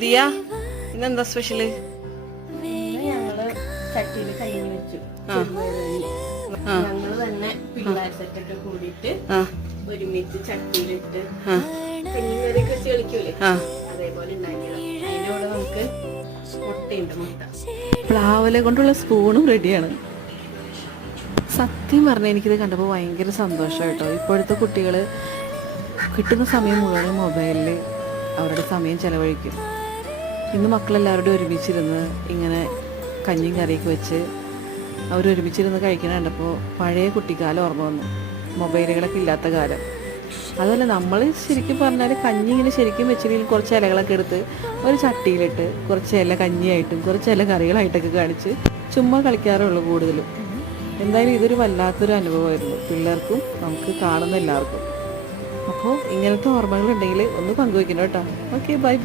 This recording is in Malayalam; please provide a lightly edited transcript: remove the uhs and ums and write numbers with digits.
ദിയ, ഇന്നെന്താ സ്പെഷ്യല്? ഞങ്ങള് ചട്ടിയില് കഞ്ഞി വെച്ചു. ഞങ്ങള് തന്നെ പിള്ളേർ സെറ്റൊക്കെ കൂടിയിട്ട് ഒരുമിച്ച് ചട്ടിയിലിട്ട് കഞ്ഞി കറിയൊക്കെ വെച്ച് കളിക്കൂലേ, അതേപോലെ ഉണ്ടാക്കിയത്. അതിനോട് നമുക്ക് മുട്ടയുണ്ട്, മുട്ട. പ്ലാവലെ കൊണ്ടുള്ള സ്പൂണും റെഡിയാണ്. സത്യം പറഞ്ഞാൽ എനിക്കിത് കണ്ടപ്പോൾ ഭയങ്കര സന്തോഷമായിട്ടോ. ഇപ്പോഴത്തെ കുട്ടികൾ കിട്ടുന്ന സമയം മുഴുവൻ മൊബൈലിൽ അവരുടെ സമയം ചിലവഴിക്കും. ഇന്ന് മക്കളെല്ലാവരും ഒരുമിച്ചിരുന്ന് ഇങ്ങനെ കഞ്ഞിയും കറിയൊക്കെ വെച്ച് അവരൊരുമിച്ചിരുന്ന് കഴിക്കണ കണ്ടപ്പോൾ പഴയ കുട്ടിക്കാലം ഓർമ്മ വന്നു, മൊബൈലുകളൊക്കെ ഇല്ലാത്ത കാലം. അതുപോലെ നമ്മൾ ശരിക്കും പറഞ്ഞാൽ കഞ്ഞി ഇങ്ങനെ ശരിക്കും വെച്ചില്ലെങ്കിൽ കുറച്ച് ഇലകളൊക്കെ എടുത്ത് ഒരു ചട്ടിയിലിട്ട് കുറച്ച് ഇല കഞ്ഞിയായിട്ടും കുറച്ച് ഇല കറികളായിട്ടൊക്കെ കാണിച്ച് ചുമ്മാ കളിക്കാറുള്ളൂ കൂടുതലും. എന്തായാലും ഇതൊരു വല്ലാത്തൊരു അനുഭവമായിരുന്നു പിള്ളേർക്കും നമുക്ക് കാണുന്ന എല്ലാവർക്കും. അപ്പോൾ ഇങ്ങനത്തെ ഓർമ്മകളുണ്ടെങ്കിൽ ഒന്ന് പങ്കുവയ്ക്കണം കേട്ടോ. Okay, bye bye.